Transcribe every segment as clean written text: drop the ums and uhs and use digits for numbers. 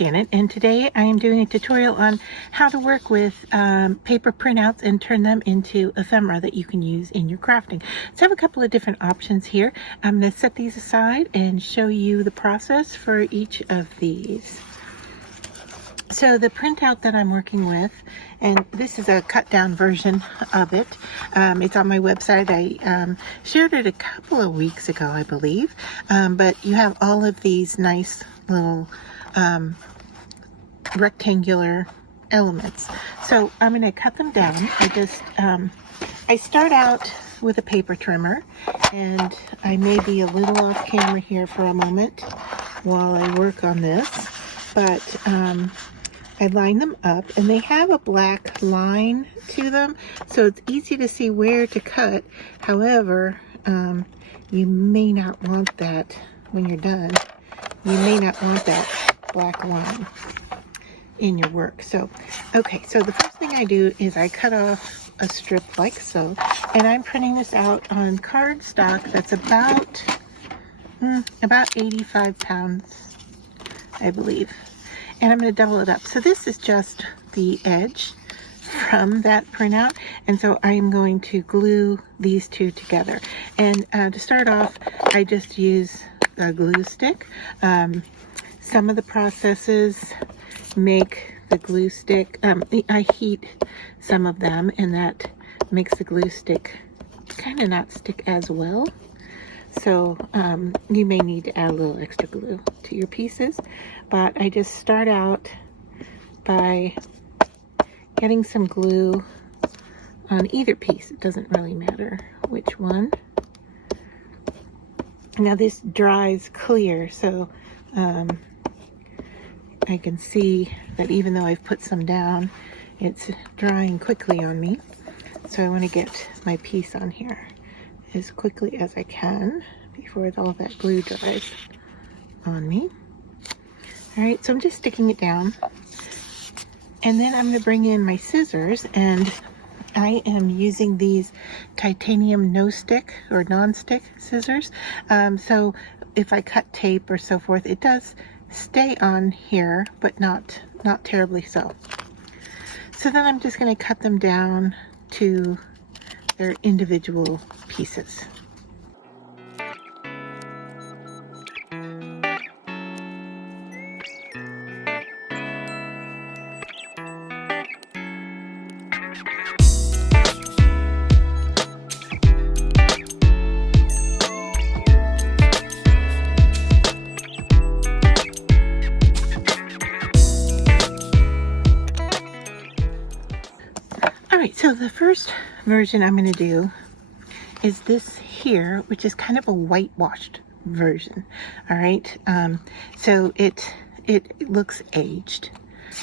Janet, and today I am doing a tutorial on how to work with paper printouts and turn them into ephemera that you can use in your crafting. So I have a couple of different options here. I'm going to set these aside and show you the process for each of these. So the printout that I'm working with, and this is a cut down version of it. It's on my website. I shared it a couple of weeks ago, I believe. But you have all of these nice little rectangular elements. So I'm going to cut them down. I start out with a paper trimmer, and I may be a little off camera here for a moment while I work on this, but I line them up, and they have a black line to them, so it's easy to see where to cut. However, you may not want that when you're done. You may not want that black line in your work. So, okay, so the first thing I do is I cut off a strip like so, and I'm printing this out on cardstock that's about 85 pounds, I believe. And I'm going to double it up. So this is just the edge from that printout, and so I'm going to glue these two together. And to start off, I just use a glue stick. Some of the processes make the glue stick, I heat some of them, and that makes the glue stick kind of not stick as well. So you may need to add a little extra glue to your pieces, but I just start out by getting some glue on either piece. It doesn't really matter which one. Now this dries clear, so I can see that even though I've put some down, it's drying quickly on me. So I want to get my piece on here as quickly as I can before all that glue dries on me. All right, so I'm just sticking it down, and then I'm going to bring in my scissors, and I am using these titanium no-stick or non-stick scissors. So if I cut tape or so forth, it does stay on here, but not terribly so. So then I'm just going to cut them down to their individual pieces. Alright, so the first version I'm going to do is this here, which is kind of a whitewashed version. Alright, so it looks aged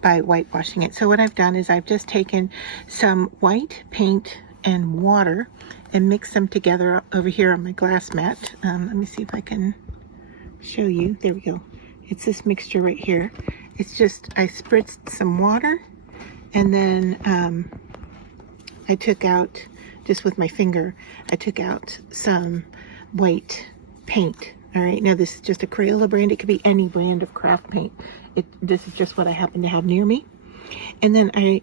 by whitewashing it. So what I've done is I've just taken some white paint and water and mixed them together over here on my glass mat. Let me see if I can show you. There we go. It's this mixture right here. It's just, I spritzed some water, and then I took out, just with my finger, I took out some white paint. All right, now this is just a Crayola brand. It could be any brand of craft paint. This is just what I happen to have near me. And then I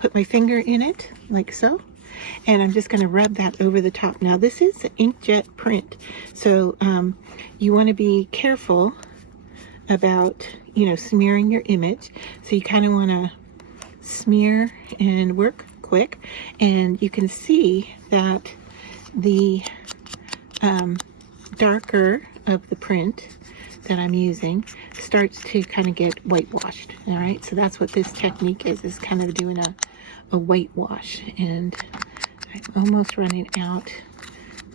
put my finger in it, like so. And I'm just gonna rub that over the top. Now this is an inkjet print. So you wanna be careful about, smearing your image. So you kinda wanna smear and work quick, and you can see that the darker of the print that I'm using starts to kind of get whitewashed. All right, so that's what this technique is kind of doing a whitewash. And I'm almost running out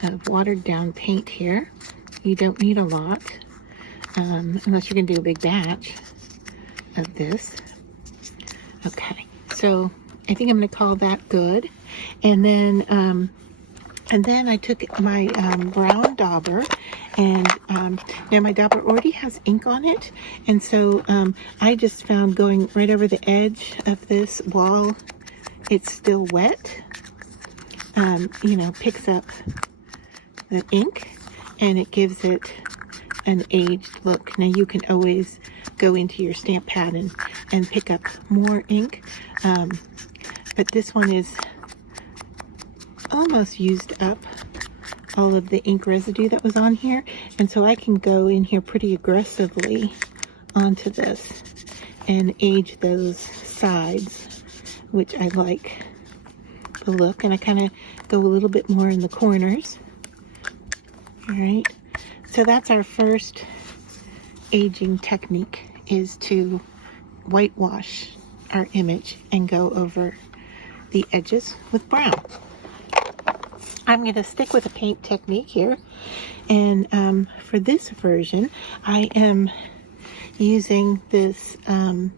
of watered down paint here. You don't need a lot unless you're gonna do a big batch of this. Okay, so I think I'm going to call that good. And then I took my brown dauber, and now my dauber already has ink on it, and so I just found going right over the edge of this while it's still wet, picks up the ink, and it gives it an aged look. Now you can always go into your stamp pad and pick up more ink. But this one is almost used up all of the ink residue that was on here, and so I can go in here pretty aggressively onto this and age those sides, which I like the look, and I kind of go a little bit more in the corners. All right, so that's our first aging technique, is to whitewash our image and go over the edges with brown. I'm going to stick with a paint technique here, and for this version I am using this I'm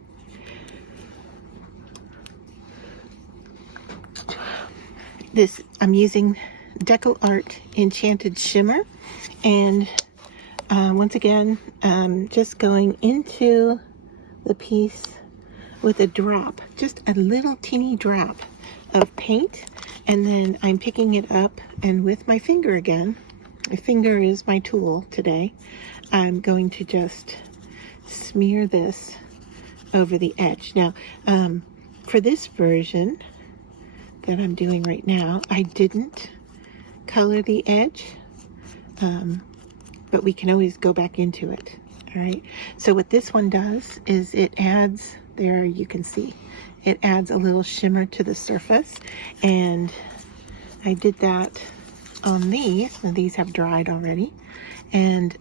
using Deco Art Enchanted Shimmer, and once again just going into the piece with a drop, just a little teeny drop of paint, and then I'm picking it up, and with my finger again, my finger is my tool today, I'm going to just smear this over the edge. Now for this version that I'm doing right now, I didn't color the edge, but we can always go back into it. All right, so what this one does is it adds, there you can see, it adds a little shimmer to the surface, and I did that on these. Now these have dried already, and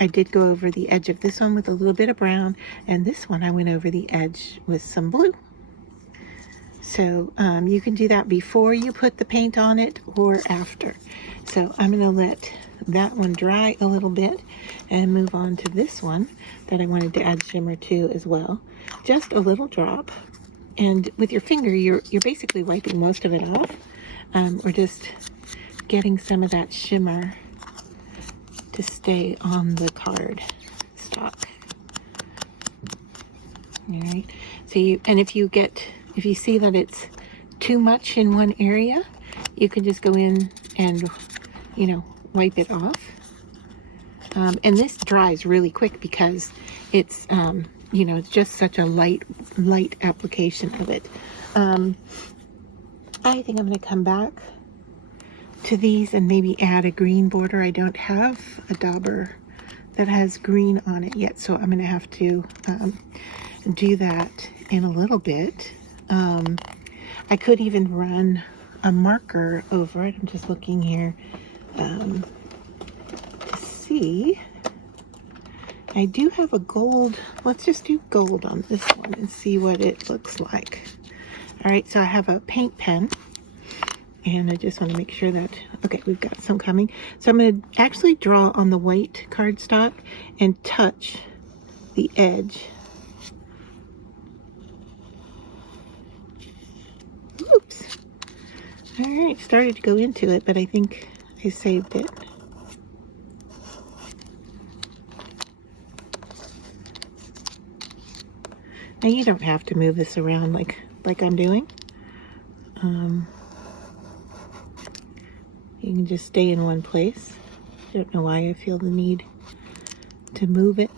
I did go over the edge of this one with a little bit of brown, and this one I went over the edge with some blue. So you can do that before you put the paint on it or after. So I'm going to let that one dry a little bit and move on to this one that I wanted to add shimmer to as well. Just a little drop, and with your finger you're basically wiping most of it off, or just getting some of that shimmer to stay on the card stock. All right, so if you see that it's too much in one area, you can just go in and, wipe it off. And this dries really quick because it's, it's just such a light application of it. I think I'm going to come back to these and maybe add a green border. I don't have a dauber that has green on it yet, so I'm going to have to do that in a little bit. I could even run a marker over it. I'm just looking here to see. I do have a gold. Let's just do gold on this one and see what it looks like. All right, so I have a paint pen, and I just want to make sure that, okay, we've got some coming. So I'm going to actually draw on the white cardstock and touch the edge. Oops. All right, started to go into it, but I think I saved it. Now you don't have to move this around like I'm doing. You can just stay in one place. I don't know why I feel the need to move it.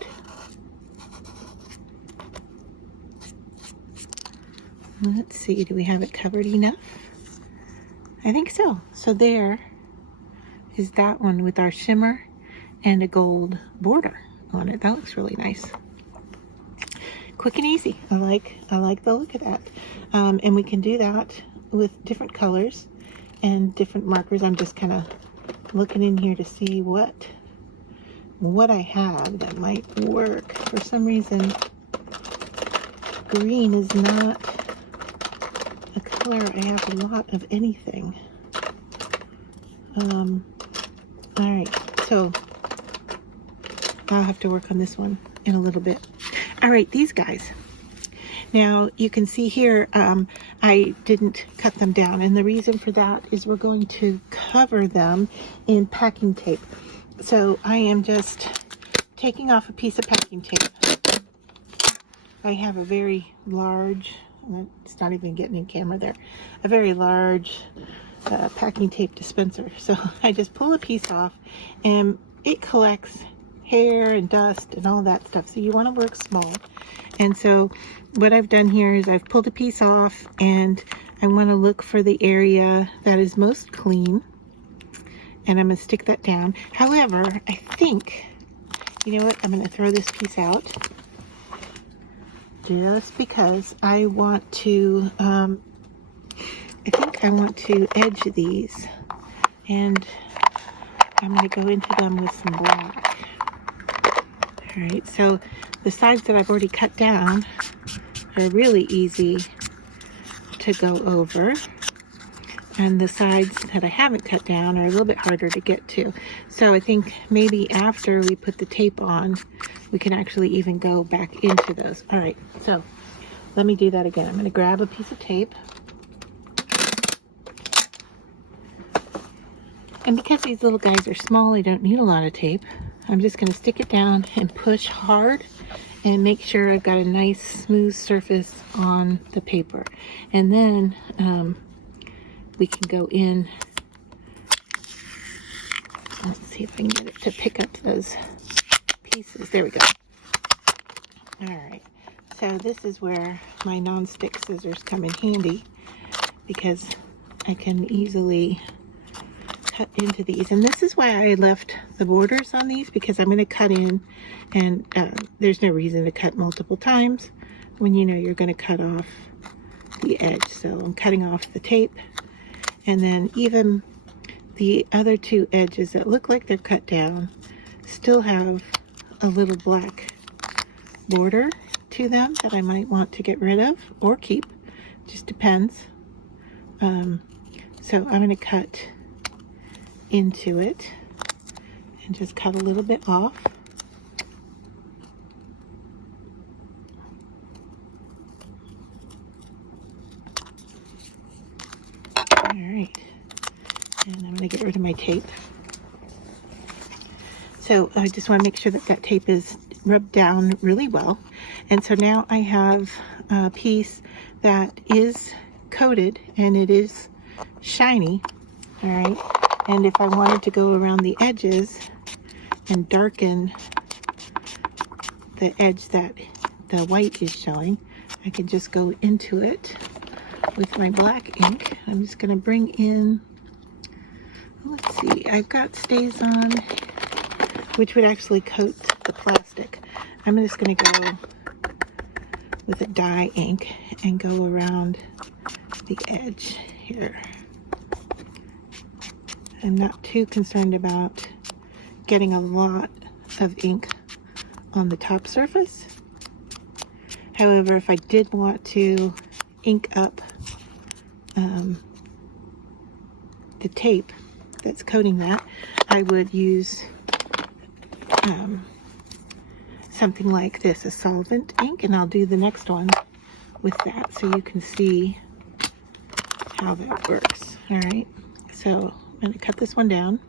Let's see, do we have it covered enough? I think so. So there is that one with our shimmer and a gold border on it. That looks really nice. Quick and easy. I like the look of that. And we can do that with different colors and different markers. I'm just kind of looking in here to see what I have that might work. For some reason, green is not a color I have a lot of anything. All right, so I'll have to work on this one in a little bit. All right, these guys. Now you can see here, I didn't cut them down, and the reason for that is we're going to cover them in packing tape. So I am just taking off a piece of packing tape. I have a very large, it's not even getting in camera there, a very large packing tape dispenser. So I just pull a piece off, and it collects hair and dust and all that stuff. So you want to work small. And so what I've done here is I've pulled a piece off, and I want to look for the area that is most clean. And I'm going to stick that down. However, I think, you know what, I'm going to throw this piece out. Just because I want to, I think I want to edge these. And I'm going to go into them with some black. Alright, so the sides that I've already cut down are really easy to go over. And the sides that I haven't cut down are a little bit harder to get to. So I think maybe after we put the tape on, we can actually even go back into those. All right, so let me do that again. I'm going to grab a piece of tape. And because these little guys are small, I don't need a lot of tape. I'm just going to stick it down and push hard and make sure I've got a nice smooth surface on the paper. And then we can go in. Let's see if I can get it to pick up those pieces. There we go. All right. So this is where my non-stick scissors come in handy, because I can easily cut into these. And this is why I left the borders on these, because I'm going to cut in, and there's no reason to cut multiple times when you know you're going to cut off the edge. So I'm cutting off the tape. And then even the other two edges that look like they're cut down still have a little black border to them that I might want to get rid of or keep. Just depends. So I'm going to cut into it and just cut a little bit off. Alright, and I'm going to get rid of my tape. So I just want to make sure that that tape is rubbed down really well. And so now I have a piece that is coated and it is shiny. Alright, and if I wanted to go around the edges and darken the edge that the white is showing, I can just go into it with my black ink. I'm just going to bring in, let's see, I've got StazOn, which would actually coat the plastic. I'm just going to go with a dye ink and go around the edge here. I'm not too concerned about getting a lot of ink on the top surface. However, if I did want to ink up the tape that's coating that, I would use something like this, a solvent ink, and I'll do the next one with that so you can see how that works. All right, so I'm going to cut this one down.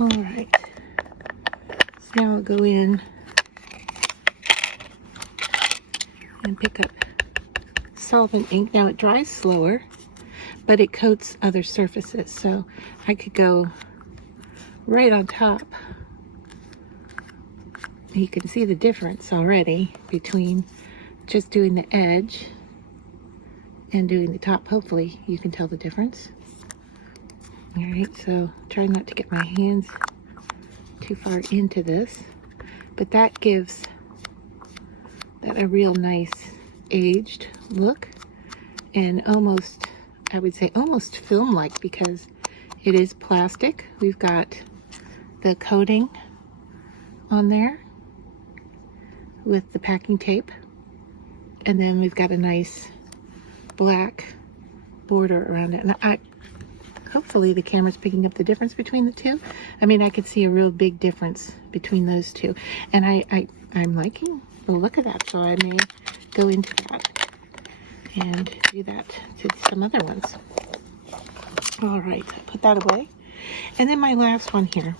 All right, so now I'll go in and pick up solvent ink. Now it dries slower, but it coats other surfaces, so I could go right on top. You can see the difference already between just doing the edge and doing the top. Hopefully you can tell the difference. All right, so try not to get my hands too far into this, but that gives that a real nice aged look, and almost, I would say almost film-like, because it is plastic. We've got the coating on there with the packing tape, and then we've got a nice black border around it. And hopefully the camera's picking up the difference between the two. I mean, I could see a real big difference between those two. And I'm liking the look of that, so I may go into that and do that to some other ones. All right, put that away. And then my last one here,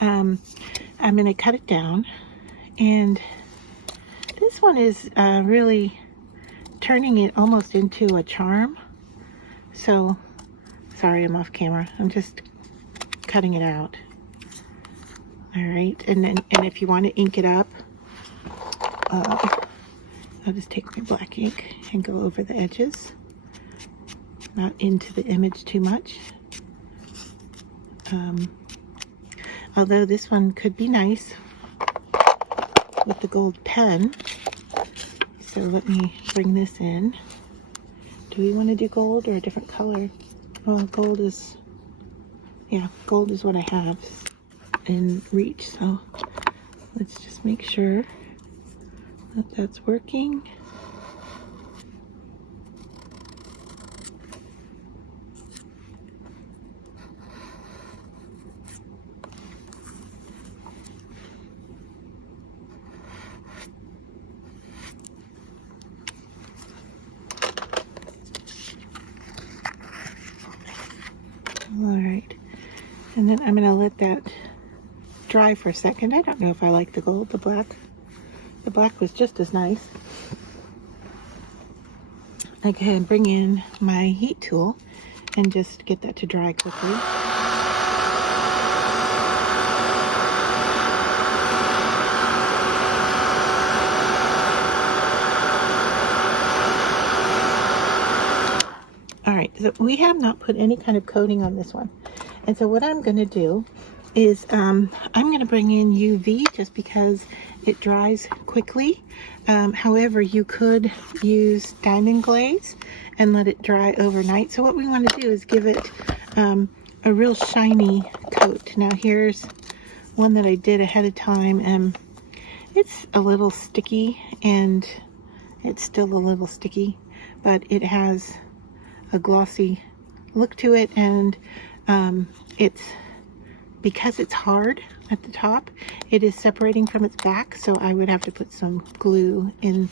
I'm going to cut it down, and this one is really turning it almost into a charm. So, sorry, I'm off camera. I'm just cutting it out. All right, and if you want to ink it up, I'll just take my black ink and go over the edges, not into the image too much. Although this one could be nice with the gold pen. So let me bring this in. Do we want to do gold or a different color? Well, gold is what I have in reach. So let's just make sure that that's working. All right, and then I'm going to let that dry for a second. I don't know if I like the gold, the black. The black was just as nice. I can bring in my heat tool and just get that to dry quickly. All right, so we have not put any kind of coating on this one. And so what I'm going to do is I'm going to bring in UV just because it dries quickly. However, you could use diamond glaze and let it dry overnight. So what we want to do is give it a real shiny coat. Now here's one that I did ahead of time, and it's a little sticky, and it's still a little sticky, but it has a glossy look to it, and because it's hard at the top, it is separating from its back, so I would have to put some glue in.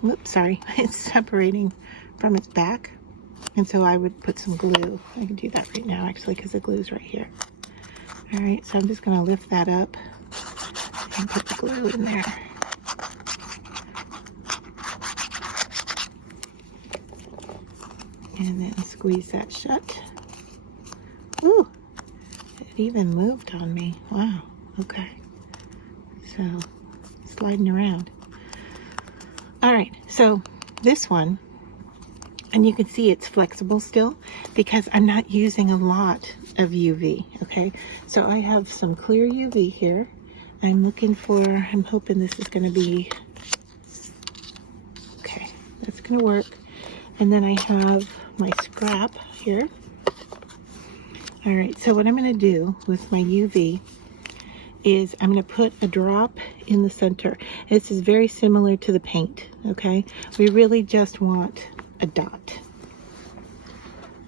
Whoops, sorry, it's separating from its back, and so I would put some glue. I can do that right now actually because the glue's right here. All right, so I'm just going to lift that up and put the glue in there. And then squeeze that shut. Ooh, it even moved on me. Wow, okay. So, sliding around. All right, so this one, and you can see it's flexible still because I'm not using a lot of UV, okay? So I have some clear UV here. I'm hoping this is gonna be, okay, that's gonna work. And then I have my scrap here. All right, so what I'm going to do with my UV is I'm going to put a drop in the center. This is very similar to the paint, okay? We really just want a dot.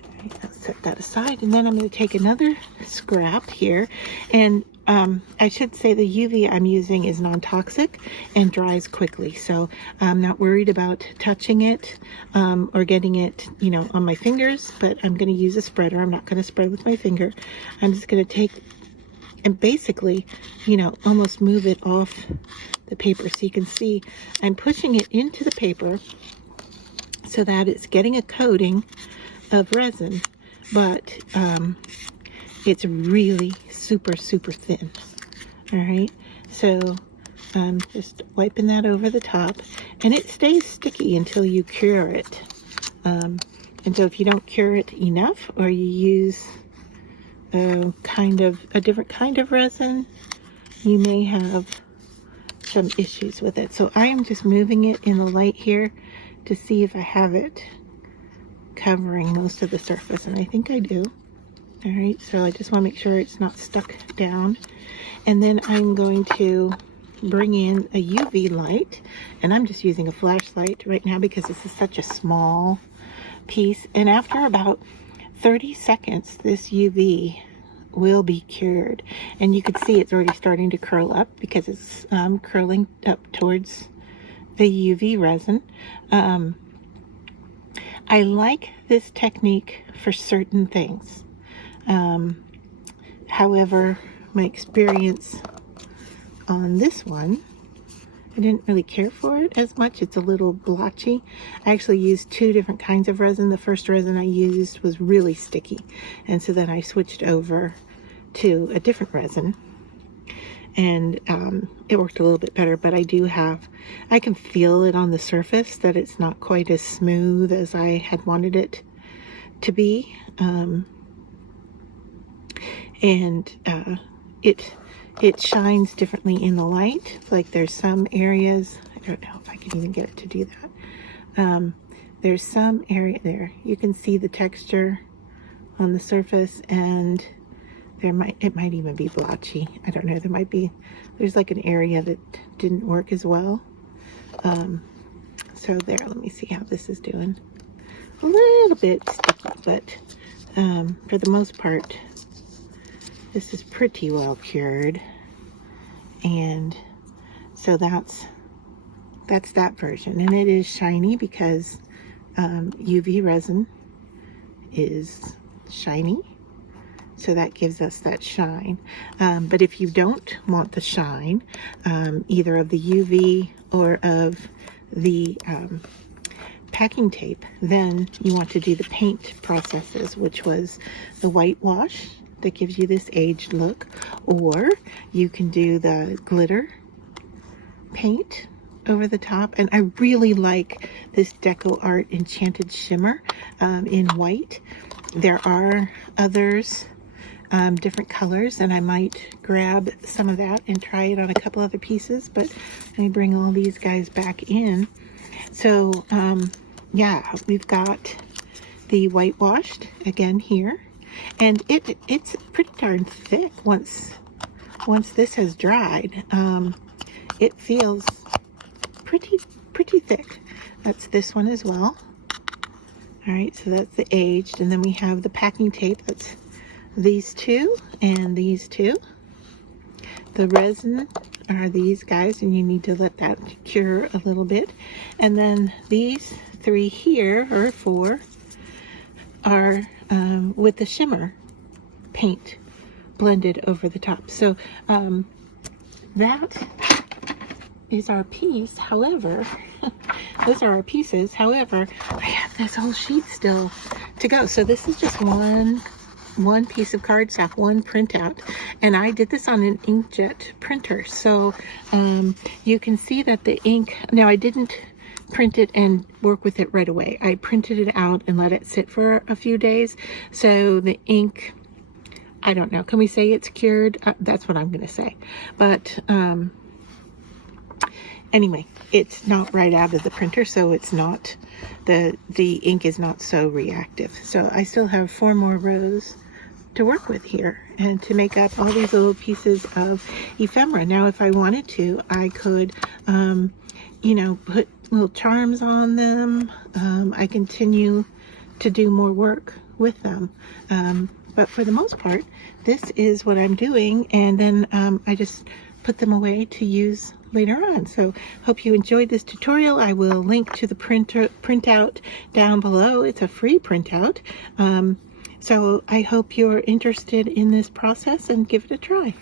All right, I'll set that aside, and then I'm going to take another scrap here, and I should say the UV I'm using is non-toxic and dries quickly, so I'm not worried about touching it or getting it, you know, on my fingers, but I'm going to use a spreader. I'm not going to spread with my finger. I'm just going to take and basically, you know, almost move it off the paper, so you can see I'm pushing it into the paper so that it's getting a coating of resin, but it's really super thin. All right, so I'm just wiping that over the top, and it stays sticky until you cure it. And so if you don't cure it enough, or you use a different kind of resin, you may have some issues with it. So I am just moving it in the light here to see if I have it covering most of the surface, and I think I do. All right, so I just want to make sure it's not stuck down. And then I'm going to bring in a UV light, and I'm just using a flashlight right now because this is such a small piece. And after about 30 seconds, this UV will be cured. And you can see it's already starting to curl up because it's curling up towards the UV resin. I like this technique for certain things. However, my experience on this one, I didn't really care for it as much. It's a little blotchy. I actually used 2 different kinds of resin. The first resin I used was really sticky, and so then I switched over to a different resin, and it worked a little bit better. But I can feel it on the surface that it's not quite as smooth as I had wanted it to be, and it shines differently in the light. Like there's some areas, I don't know if I can even get it to do that. There's some area there, you can see the texture on the surface, and it might even be blotchy. I don't know, there's like an area that didn't work as well. So there, let me see how this is doing. A little bit sticky, but for the most part, this is pretty well cured. And so that's that version, and it is shiny because UV resin is shiny, so that gives us that shine. But if you don't want the shine, either of the UV or of the packing tape, then you want to do the paint processes, which was the whitewash that gives you this aged look, or you can do the glitter paint over the top. And I really like this Deco Art Enchanted Shimmer in white. There are others, different colors, and I might grab some of that and try it on a couple other pieces, but let me bring all these guys back in. So yeah, we've got the whitewashed again here, and it's pretty darn thick once this has dried. It feels pretty thick. That's this one as well. All right, so that's the aged, and then we have the packing tape. That's these 2 and these 2. The resin are these guys, and you need to let that cure a little bit. And then these 3 here, or 4, are with the shimmer paint blended over the top. So that is our piece. However, those are our pieces. However, I have this whole sheet still to go. So this is just one piece of cardstock, one printout, and I did this on an inkjet printer. So you can see that the ink, now I didn't print it and work with it right away. I printed it out and let it sit for a few days. So the ink, I don't know, can we say it's cured? That's what I'm going to say. But anyway, it's not right out of the printer, so it's not, the ink is not so reactive. So I still have 4 more rows to work with here and to make up all these little pieces of ephemera. Now, if I wanted to, I could, you know, put little charms on them. I continue to do more work with them. But for the most part, this is what I'm doing, and then I just put them away to use later on. So hope you enjoyed this tutorial. I will link to the printout down below. It's a free printout. So I hope you're interested in this process and give it a try.